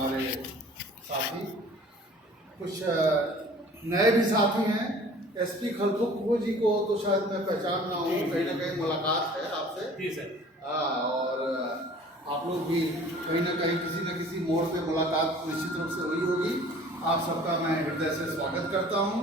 हमारे साथी, कुछ नए भी साथी हैं। एसपी खलखुको जी को तो शायद मैं पहचान ना हूँ, कहीं ना कहीं मुलाकात है आपसे। जी सर। और आप लोग भी कहीं ना कहीं किसी न किसी मोड़ पे मुलाकात निश्चित रूप से हुई होगी। आप सबका मैं हृदय से स्वागत करता हूँ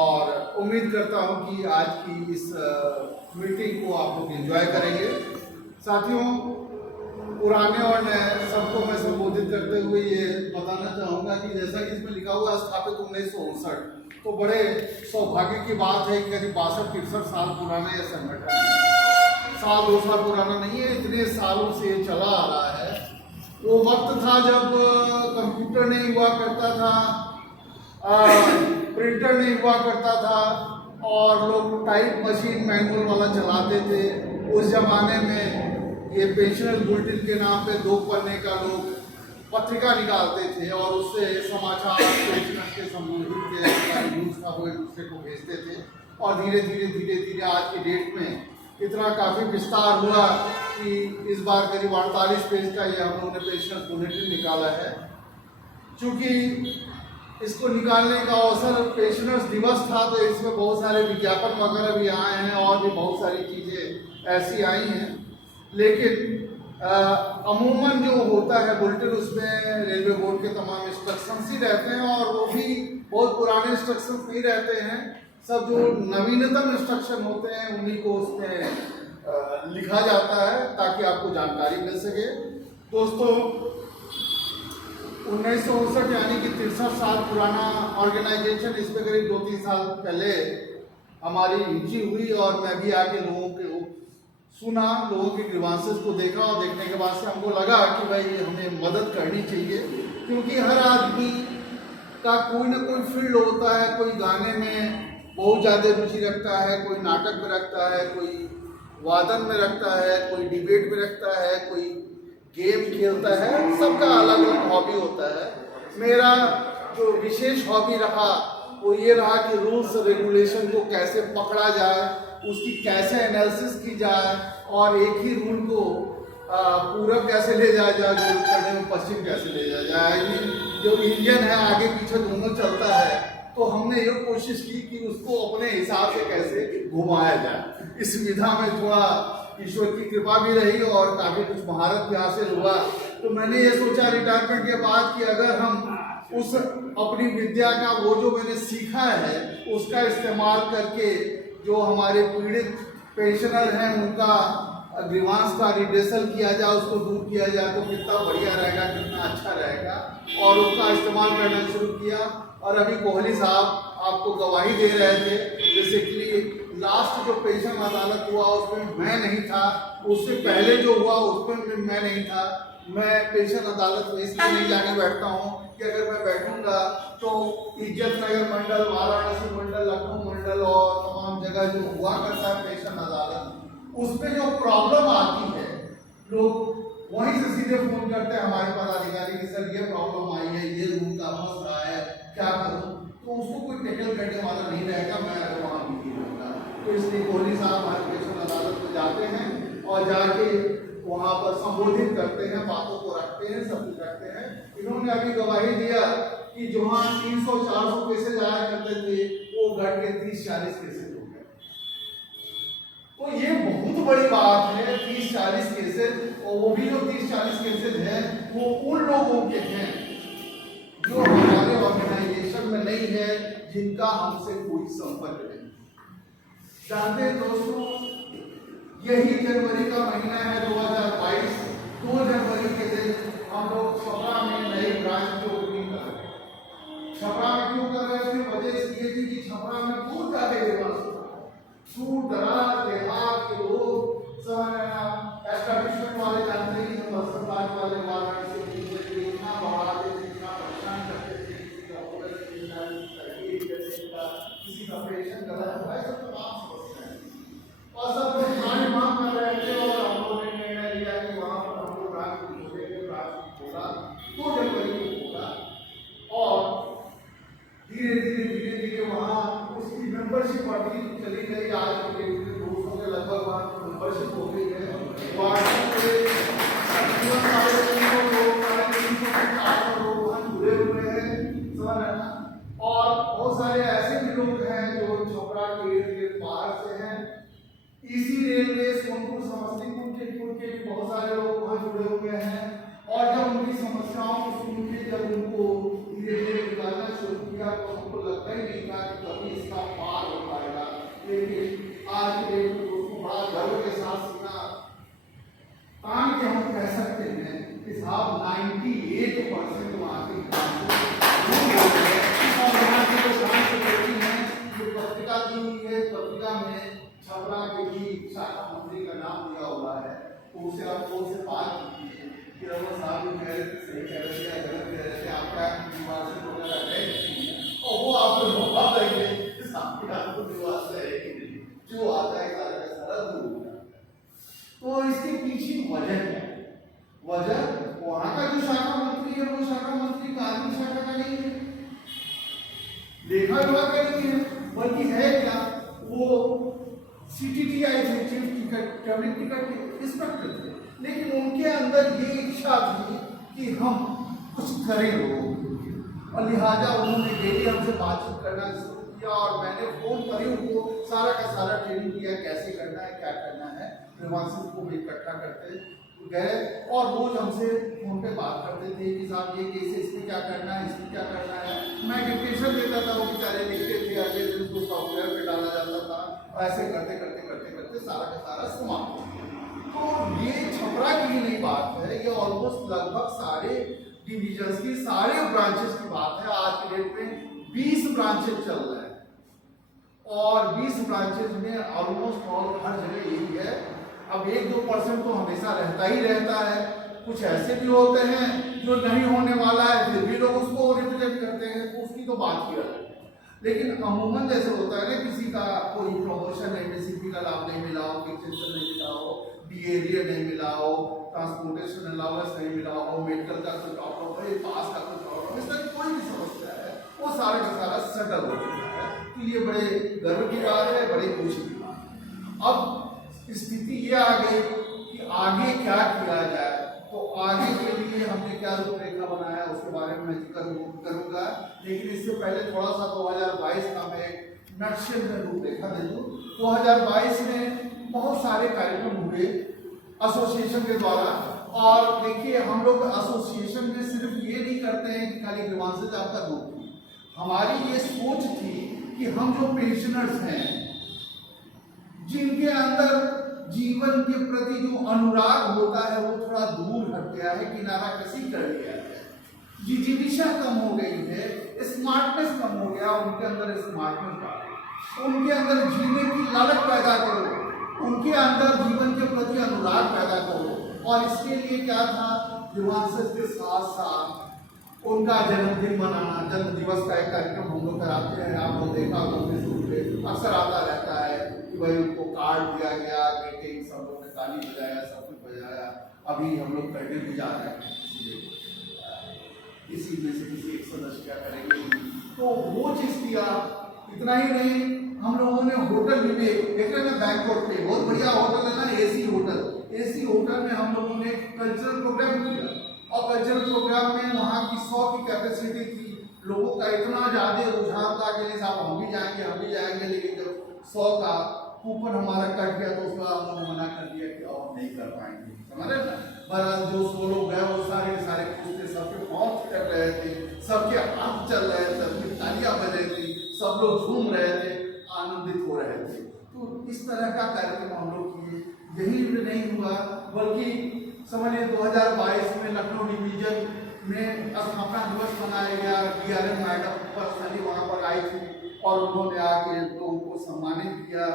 और उम्मीद करता हूँ कि आज की इस मीटिंग को आप लोग एंजॉय करेंगे। साथियों, पुराने और नए सबको मैं संबोधित करते हुए ये बताना चाहूँगा कि जैसा कि इसमें लिखा हुआ है स्थापित 1959, तो बड़े सौभाग्य की बात है कि करीब 62-63 साल पुराना यह संगठन है। साल 2 साल पुराना नहीं है, इतने सालों से ये चला आ रहा है। वो वक्त था जब कंप्यूटर नहीं हुआ करता था, प्रिंटर नहीं हुआ करता था और लोग टाइप मशीन मैनुअल वाला चलाते थे। उस जमाने में ये पेंशनर बुलेटिन के नाम पे 2 पन्ने का लोग पत्रिका निकालते थे और उससे समाचार पेंशनर के संबंधित के न्यूज़ था वो एक दूसरे को भेजते थे। और धीरे धीरे आज की डेट में इतना काफ़ी विस्तार हुआ कि इस बार करीब 48 पेज का ये हम लोगों ने पेंशनर बुलेटिन निकाला है। चूँकि इसको निकालने का अवसर पेंशनर्स दिवस था तो इसमें बहुत सारे विज्ञापन वगैरह भी आए हैं और भी बहुत सारी चीज़ें ऐसी आई हैं। लेकिन अमूमन जो होता है बुलेटिन, उसमें रेलवे बोर्ड के तमाम इंस्ट्रक्शंस ही रहते हैं और वो भी बहुत पुराने इंस्ट्रक्शंस नहीं रहते हैं। सब जो नवीनतम इंस्ट्रक्शन होते हैं उन्हीं को उसमें लिखा जाता है ताकि आपको जानकारी मिल सके। दोस्तों, 1959 यानी कि 63 साल पुराना ऑर्गेनाइजेशन, इस पर करीब 2-3 साल पहले हमारी एंट्री हुई और मैं भी आके लोगों के सुना, लोगों के ग्रीवांसेस को देखा और देखने के बाद से हमको लगा कि भाई हमें मदद करनी चाहिए। क्योंकि हर आदमी का कोई ना कोई फील्ड होता है, कोई गाने में बहुत ज़्यादा रुचि रखता है, कोई नाटक में रखता है, कोई वादन में रखता है, कोई डिबेट में रखता है, कोई गेम खेलता है। सबका अलग अलग हॉबी होता है। मेरा जो विशेष हॉबी रहा वो ये रहा कि रूल्स रेगुलेशन को कैसे पकड़ा जाए, उसकी कैसे एनालिसिस की जाए और एक ही रूल को पूरब कैसे ले जाया जाए, जो करने में पश्चिम कैसे ले जाया जाए। जो इंजन है आगे पीछे दोनों चलता है, तो हमने ये कोशिश की कि उसको अपने हिसाब से कैसे घुमाया जाए। इस विधा में थोड़ा ईश्वर की कृपा भी रही और काफ़ी कुछ महारत भी हासिल हुआ। तो मैंने ये सोचा रिटायरमेंट के बाद कि अगर हम उस अपनी विद्या का वो जो मैंने सीखा है उसका इस्तेमाल करके जो हमारे पीड़ित पेंशनर हैं उनका ग्रीवांस का रिड्रेसल किया जाए, उसको दूर किया जाए, तो कितना बढ़िया रहेगा, कितना अच्छा रहेगा। और उसका इस्तेमाल करना शुरू किया। और अभी कोहली साहब आपको गवाही दे रहे थे। बेसिकली लास्ट जो पेंशन अदालत हुआ उसमें मैं नहीं था, उससे पहले जो हुआ उसमें मैं नहीं था। मैं पेंशन अदालत में इसलिए नहीं जाने बैठता हूँ कि अगर मैं बैठूंगा तो इज्जत नगर मंडल, वाराणसी मंडल, लखनऊ मंडल और तमाम जगह जो हुआ करता है पेंशन अदालत, उसमें जो प्रॉब्लम आती है लोग वहीं से सीधे फोन करते हैं हमारे पदाधिकारी कि सर ये प्रॉब्लम आई है, ये रूम का फंस रहा है, क्या करूँ। तो उसको कोई टेकल करने वाला नहीं रहेगा, मैं अगर वहाँ नहीं रहूँगा। तो इसलिए कोहली साहब हमारे पेंशन अदालत में जाते हैं और जाके वहाँ पर संबोधित करते हैं, बातों को रखते हैं, सब कुछ रखते हैं। इन्होंने अभी गवाही दिया कि जहाँ 300-400 केसेज आया करते थे वो घट के 30-40 केसेज हो गए। तो ये बहुत बड़ी बात है, 30-40 केसेज। और वो भी जो 30-40 केसेज हैं वो उन लोगों के हैं जो हमारे ऑर्गेनाइजेशन में नहीं है, जिनका हमसे कोई संपर्क नहीं। जानते हैं दोस्तों, यही जनवरी का महीना है 2022। 2 जनवरी के दिन हम लोग छपरा में नई ब्रांच की ओपनिंग कर रहे हैं। छपरा में क्यों कर रहे थे? वजह इसलिए थी कि छपरा में बहुत ज्यादा रिवर्स था। दूर दराज देहात के लोग एस्टैब्लिशमेंट वाले जानते ही हम अस्पताल वाले वाराणसी इतना बढ़ा देते, इतना परेशान करते थे, किसी का ऑपरेशन गलत हुआ, सब तमाम समस्याएं और सब लोग मांग कर रहे थे। और हम लोगों ने निर्णय लिया कि वहाँ पर हम लोग ब्रांच बहुत सारे ऐसे भी लोग हैं जो छपरा के इर्द गिर्द बाहर से हैं। इसी रेलवे सोनपुर समस्तीपुर के भी बहुत सारे लोग वहाँ जुड़े हुए हैं। और जब उनकी समस्याओं को सुन के जब उनको धीरे धीरे निकालना शुरू किया तो हमको लगता ही नहीं था कि कभी इसका पार हो पाएगा। लेकिन आज के डेट में उसको बड़ा गर्व के साथ सीना तान के हम कह सकते हैं कि साहब 98% वहाँ के पत्रिका दी हुई है, पत्रिका में छपरा के भी शाखा मंत्री का नाम दिया हुआ है। उससे आपको उससे बात कीजिए कि रमन साहब कह रहे थे, सही कह रहे थे या गलत कह रहे थे, आपका निर्वाचन वगैरह है और वो आपको मौका देंगे कि सामने आपको विश्वास है कि नहीं, जो आता है सारा का सारा दूर हो जाता है। तो इसके पीछे वजह क्या है? वजह वहाँ का जो शाखा मंत्री है वो शाखा मंत्री कार्मिक शाखा का नहीं है, लेखा विभाग का नहीं है, बल्कि है क्या, वो CTTI थे, chief ticket travelling ticket inspector थे। लेकिन उनके अंदर ये इच्छा थी कि हम कुछ करें लोग, और लिहाजा उन्होंने डेली हमसे बातचीत करना शुरू किया और मैंने फोन पर ही उनको सारा का सारा ट्रेनिंग किया, कैसे करना है, क्या करना है। ग्रीवांसेस को भी इकट्ठा करते गए और रोज हमसे फोन पे बात करते थे कि साहब ये केस है, इसमें क्या करना है, इसमें क्या करना है। मैं डिक्टेशन देता था, वो बेचारे लिखते थे, अगले दिन उसको सॉफ्टवेयर पे डाला जाता था और ऐसे करते करते करते करते सारा का सारा समाप्त हो गया। तो ये छपरा की ही नहीं बात है, ये ऑलमोस्ट लगभग सारे डिविजन्स की, सारे ब्रांचेस की बात है। आज के डेट में 20 ब्रांचेस चल रहे हैं और 20 ब्रांचेस में ऑलमोस्ट ऑल हर जगह यही है। अब 1-2% तो हमेशा रहता ही रहता है, कुछ ऐसे भी होते हैं जो नहीं होने वाला है फिर भी लोग उसको रिप्रेजेंट करते हैं, तो उसकी तो बात ही अलग है। लेकिन अमूमन जैसे होता है ना, किसी का कोई प्रमोशन MSCP का लाभ नहीं मिला हो, एक्सटेंशन नहीं मिला हो, DA नहीं मिला हो, ट्रांसपोर्टेशन अलाउंस नहीं मिला हो, मेडिकल का कुछ प्रॉब्लम हो, पास का कुछ प्रॉब्लम, इस तरह कोई भी समस्या है वो सारा का सारा सेटल हो चुका है। तो ये बड़े गर्व की बात है, बड़ी खुशी की बात है। अब स्थिति ये आ गई कि आगे क्या किया जाए, तो आगे के लिए हमने क्या रूपरेखा बनाया उसके बारे में मैं जिक्र करूंगा। लेकिन इससे पहले थोड़ा सा 2022 का मैं नक्शे में रूपरेखा दे दूं। 2022 में बहुत सारे कार्यक्रम हुए एसोसिएशन के द्वारा, और देखिए हम लोग एसोसिएशन में सिर्फ ये नहीं करते हैं कि खाली ग्रीवांसेस आपका दूर की, हमारी ये सोच थी कि हम जो पेंशनर्स हैं जिनके अंदर जीवन के प्रति जो अनुराग होता है वो थोड़ा दूर हट गया है, किनारा कसी कर लिया है, जिज्ञासा कम हो गई है, स्मार्टनेस कम हो गया, उनके अंदर स्मार्टनेस डालो, उनके अंदर जीने की लालच पैदा करो, उनके अंदर जीवन के प्रति अनुराग पैदा करो। और इसके लिए क्या था, ग्रीवांसेस के साथ साथ उनका जन्मदिन मनाना, जन्म दिवस का एक कार्यक्रम हम लोग कराते हैं। आप लोग देखा अक्सर आता रहता है कि भाई उनको कार्ड दिया गया, मीटिंग, सब लोग ने ताली बजाया, सब कुछ बजाया। अभी हम लोग करने भी जा रहे हैं, इसी में से किसी एक सदस्य क्या करेंगे, तो वो चीज किया। इतना ही नहीं, हम लोगों ने होटल भी देख रहे हैं बैंकॉक पे, बहुत बढ़िया होटल है ना, AC होटल। AC होटल में हम लोगों ने कल्चरल प्रोग्राम किया और कल्चरल प्रोग्राम में वहाँ की 100 की कैपेसिटी थी। लोगों का इतना ज्यादा रुझान था कि साहब हम भी जाएंगे, लेकिन जब 100 का कूपन हमारा कट गया तो उसका उन्होंने मना कर दिया कि और नहीं कर पाएंगे, समझ ना। बहरहाल जो 100 लोग गए वो सारे के सारे खुश थे, सबके पाँव कर रहे थे, सबके हाथ चल रहे थे, सबकी तालियां बज रही थी, सब लोग झूम रहे थे, आनंदित हो रहे थे। तो इस तरह का कार्यक्रम हम लोग किए। यही नहीं हुआ बल्कि समझिए 2022 में लखनऊ डिवीजन में स्थापना दिवस मनाया गया। DRM मैडम पर्सनली वहाँ पर आई थी और उन्होंने आके लोगों को सम्मानित किया।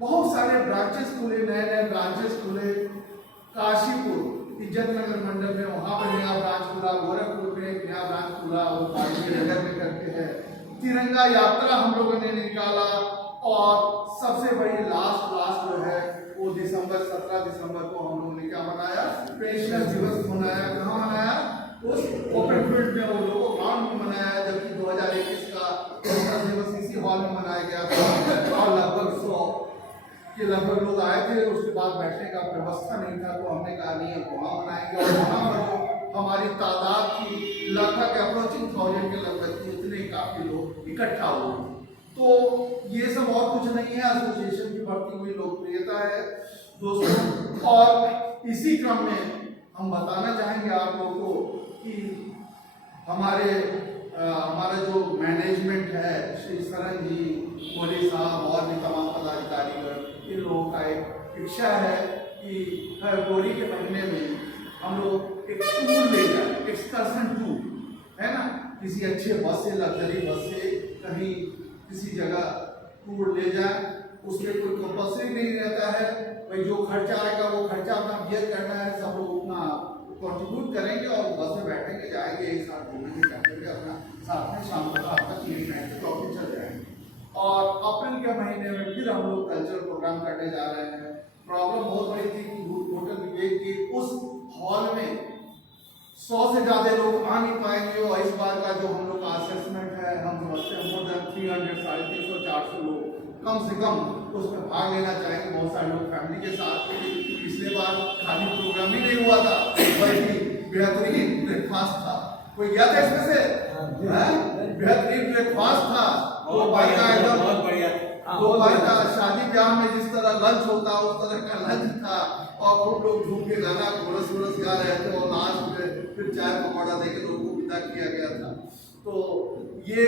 बहुत सारे ब्रांचेस खुले, नए नए ब्रांचेस खुले। काशीपुर इज्जत नगर मंडल में वहाँ पर नया ब्रांच खुला, गोरखपुर में एक नया ब्रांच खुला, वो काशी नगर में करते हैं। तिरंगा यात्रा हम लोगों ने निकाला और सबसे बड़ी लास्ट जो है वो 17 दिसंबर को हम लोगों ने क्या मनाया, पेंशनर दिवस मनाया। कहाँ मनाया, उस ओपन फील्ड में, वो लोगों ग्राउंड में मनाया। जबकि 2021 का पेंशनर दिवस इसी हॉल में मनाया गया था और लगभग 100 के लगभग लोग आए थे। उसके बाद बैठने का व्यवस्था नहीं था, तो हमने कहा नहीं अब वहाँ मनाएंगे। और वहाँ पर हमारी तादाद की लगभग अप्रोचिंग 1000 के लगभग की इतने काफी लोग इकट्ठा हुए। तो ये सब और कुछ नहीं है, एसोसिएशन की बढ़ती हुई लोकप्रियता है दोस्तों। और इसी क्रम में हम बताना चाहेंगे आप लोगों को कि हमारा जो मैनेजमेंट है, श्री सरन जी, मोदी साहब और भी तमाम पदाधिकारीगण, इन लोगों का एक इच्छा है कि फरवरी के महीने में हम लोग एक टूर ले जाए, एक्सकर्शन टूर है ना, किसी अच्छे बस से, लग्जरी बस से कहीं किसी जगह टूर ले जाए। उसमें कोई कंपल्सरी नहीं रहता है, भाई जो खर्चा आएगा वो खर्चा अपना बियर करना है, सब लोग अपना कंट्रीब्यूट करेंगे और बस में बैठेंगे, जाएंगे, एक साथ घूमेंगे, जाएंगे अपना साथ में शाम तक आपका 3 नाइट के वापस चल जाएंगे। और अप्रैल के महीने में फिर हम लोग कल्चरल प्रोग्राम करने जा रहे हैं। प्रॉब्लम बहुत बड़ी थी कि होटल विवेक के उस हॉल में 100 से ज़्यादा लोग आ नहीं पाएंगे, और इस बार का जो हम लोग का असेसमेंट है, हम समझते हैं मोर देन 300, 350, 400 लोग कम से कम उसमें भाग लेना चाहेंगे। बहुत सारे लोग फैमिली के साथ, पिछले बार खाली प्रोग्राम ही नहीं हुआ था, बल्कि बेहतरीन ब्रेकफास्ट था। कोई गया था इसमें से? बेहतरीन ब्रेकफास्ट था, दो भाई का एकदम बहुत बढ़िया, दो भाई का शादी ब्याह में जिस तरह लंच होता है उस तरह का लंच था। और खूब लोग झूम के गाना कोरस वोरस गा रहे थे, और लास्ट में फिर चाय पकौड़ा देके लोगों को विदा किया गया था। तो ये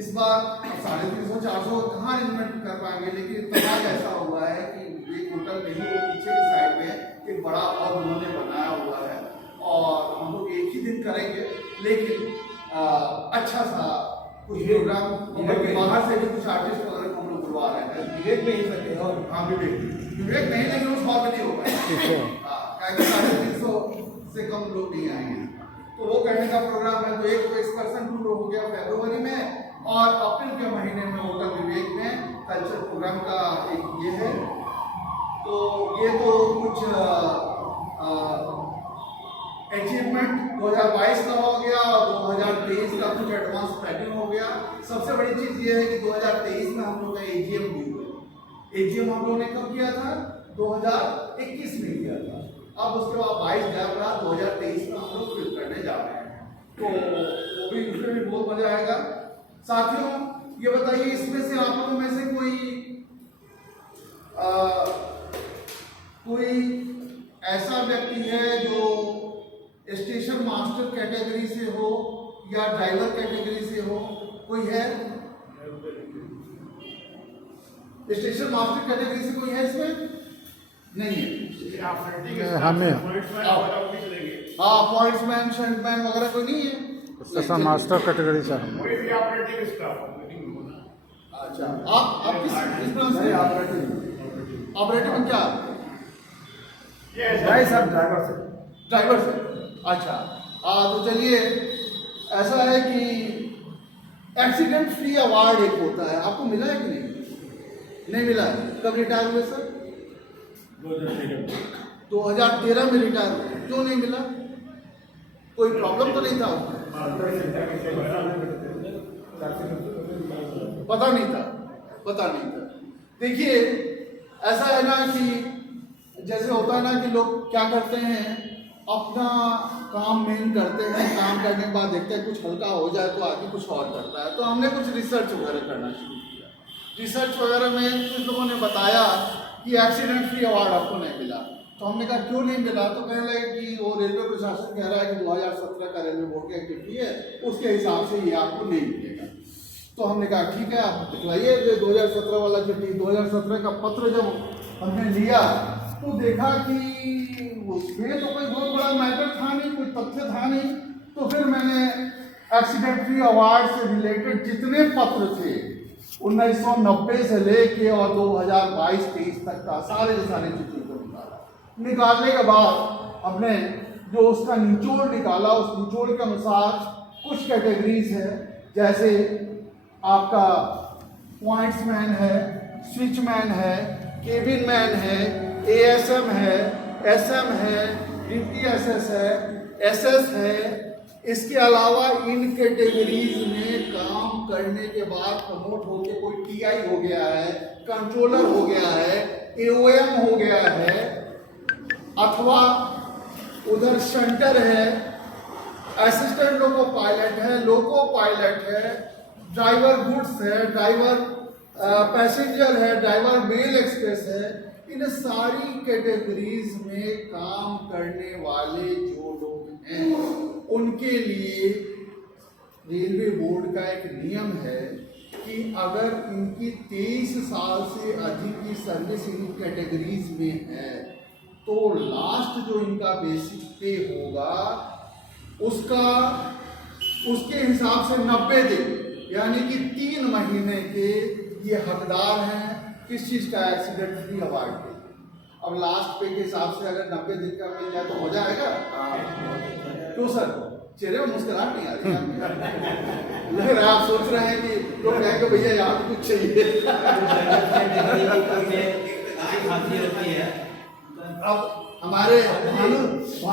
इस बार 350-400 कहाँ अरेंजमेंट कर पाएंगे, लेकिन इतना ऐसा हुआ है कि एक होटल में ही वो पीछे की साइड में एक बड़ा हॉल उन्होंने बनाया हुआ है, और हम लोग एक ही दिन करेंगे, लेकिन अच्छा सा कुछ प्रोग्राम बाहर से भी कुछ आर्टिस्ट वगैरह हम लोग बुलवा रहे हैं। विवेक में ही सके, और हाँ विवेक नहीं, लेकिन उस हॉल में नहीं होगा, 350 से कम लोग नहीं आएंगे। तो वो करने का प्रोग्राम है। तो एक एक्सकर्शन टूर हो गया फरवरी में, और अप्रैल के महीने में होटल विवेक में कल्चर प्रोग्राम का एक ये है। तो ये तो कुछ अचीवमेंट 2022 का हो गया, और 2023 का कुछ एडवांस प्लानिंग हो गया। सबसे बड़ी चीज ये है कि 2023 में हम लोग का एजीएम भी हुआ। एजीएम हम लोगों ने कब किया था? 2021 में किया था। अब उसके बाद 22 गैप रहा, 2023 में हम लोग फिर करने जा रहे हैं। तो वो भी, उसमें भी बहुत मजा आएगा। साथियों ये बताइए, इसमें से आप लोगों में से कोई ऐसा व्यक्ति है जो स्टेशन मास्टर कैटेगरी से हो या ड्राइवर कैटेगरी से हो? कोई है स्टेशन मास्टर कैटेगरी से? कोई है इसमें? नहीं है। हमें पॉइंट्समैन, शंटमैन वगैरह कोई नहीं है? स्टेशन मास्टर कैटेगरी से हम। अच्छा, आप किस ब्रांच से? ऑपरेटिव में क्या? भाई साहब ड्राइवर से। ड्राइवर से, अच्छा। तो चलिए, ऐसा है कि एक्सीडेंट फ्री अवार्ड एक होता है, आपको मिला है कि नहीं? नहीं मिला है। कब रिटायर हुए सर? 2013 में रिटायर हुए। क्यों नहीं मिला? कोई प्रॉब्लम तो नहीं था? पता नहीं था। देखिए, ऐसा है ना कि जैसे होता है ना कि लोग क्या करते हैं, अपना काम मेन करते हैं, काम करने के बाद देखते हैं कुछ हल्का हो जाए तो आगे कुछ और करता है। तो हमने कुछ रिसर्च वगैरह करना शुरू किया। रिसर्च वगैरह में कुछ लोगों ने बताया कि एक्सीडेंट फ्री अवार्ड आपको नहीं मिला। तो हमने कहा क्यों नहीं मिला? तो कहने लगे कि वो रेलवे प्रशासन कह रहा है कि 2017 का रेलवे बोर्ड की एक्टिविटी है, उसके हिसाब से ये आपको नहीं मिलेगा। तो हमने कहा ठीक है, आप दिखलाइए 2017 वाला चिट्ठी। 2017 का पत्र जब हमने लिया तो देखा कि उसमें तो कोई बहुत बड़ा मैटर था नहीं, कोई तथ्य था नहीं। तो फिर मैंने एक्सीडेंट फ्री अवार्ड से रिलेटेड जितने पत्र थे 1990 से लेके और 2022-23 तक का सारे के सारे चिट्ठी को निकालने के बाद हमने जो उसका निचोड़ निकाला, उस निचोड़ के अनुसार कुछ कैटेगरीज है, जैसे आपका पॉइंट्समैन है, स्विचमैन है, केबिन मैन है, एएसएम है, एसएम है, डीपीएसएस है, एसएस है। इसके अलावा इन कैटेगरीज में काम करने के बाद प्रमोट होकर कोई टीआई हो गया है, कंट्रोलर हो गया है, एओएम हो गया है, अथवा उधर सेंटर है, असिस्टेंट लोको पायलट है, लोको पायलट है, ड्राइवर गुड्स है, ड्राइवर पैसेंजर है, ड्राइवर मेल एक्सप्रेस है। इन सारी कैटेगरीज में काम करने वाले जो लोग हैं उनके लिए रेलवे बोर्ड का एक नियम है कि अगर इनकी 23 साल से अधिक की सर्विस इन कैटेगरीज में है तो लास्ट जो इनका बेसिक पे होगा उसके हिसाब से 90 दिन यानी कि 3 महीने के ये हकदार हैं किस चीज़ का, एक्सीडेंट फ्री अवार्ड के। अब लास्ट पे के हिसाब से अगर 90 दिन का मिल जाए तो हो जाएगा। क्यों सर, चेहरे में मुस्कुराहट नहीं आ रही है? लग रहा है आप सोच रहे हैं कि लोग कहेंगे भैया यहाँ पे कुछ चाहिए। अब हमारे